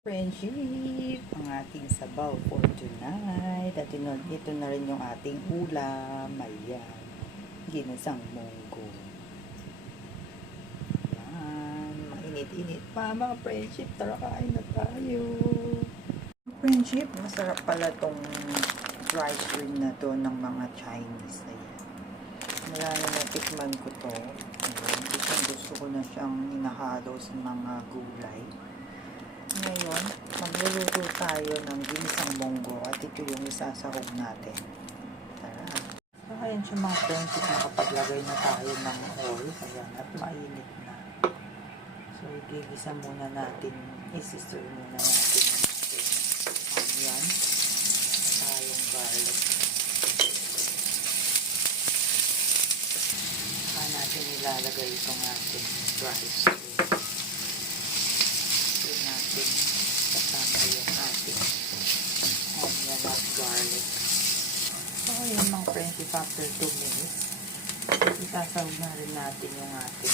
Friendship, ang ating sabaw for tonight. At ito na rin yung ating ulam. Ayan. Ginasang munggo. Ayan. Mainit-init pa mga friendship. Tara kain na tayo. Friendship, masarap pala tong rice ring na to ng mga Chinese. Ayan. Mula na natikman ko to. Ayan. Gusto ko na siyang inahalo sa mga gulay. Ngayon, magluluto tayo ng ginisang munggo at ito yung isasahog natin. Tara. So, ayan siya mga friendship, nakapaglagay na tayo ng oil. Ayan, at mainit na. So, igigisa muna natin, isistir muna natin yung ating onion. Tayong garlic. Saka natin ilalagay itong ating rice. Kasama yung ating onion at garlic. So, ayan mga friendship, after 2 minutes, isasahog na rin natin yung ating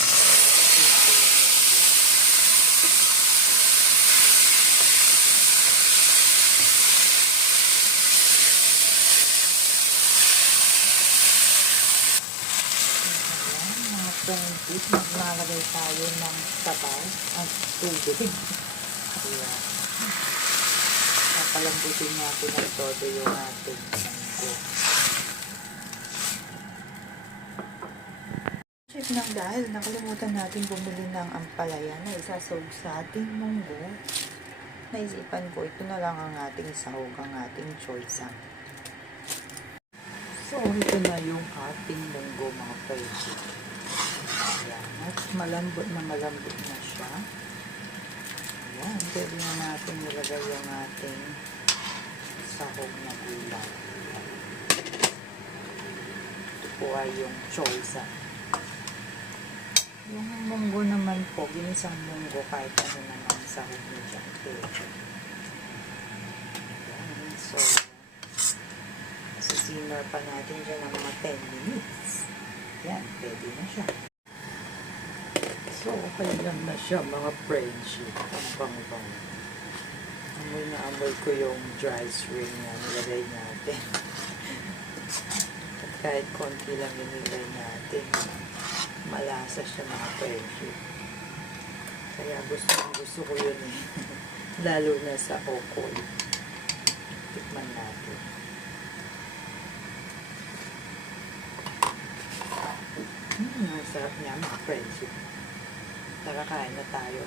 mga friendship, maglalagay tayo ng sabaw at tubig. Ayan. Papalambutin natin ng todo yung ating munggo. Chef, nang dahil nakalimutan natin bumili ng ampalaya na isasawag sa ating munggo, naisipan ko ito na lang ang ating sahog, ang ating choice. So, ito na yung ating munggo mga friendship. Ayan. At malambot na siya. Ayan, pwede na natin nilagay yung ating sahog na gulay. Ito po ay yung choice. Yung munggo naman po, ginisang munggo, kahit ano naman sahog nyo dyan. Ayan, so, simmer pa natin dyan ng mga 10 minutes. Ayan, pwede na siya. So, okay lang na siya mga friendship. Ang bang-bang. Amoy na amoy ko yung dry string na nilagay natin. At kahit konti lang nilagay natin, malasa siya mga friendship. Kaya gusto ko yun eh. Lalo na sa okol. Tikman natin. Ang sarap niya mga friendship. Tara, kain na tayo.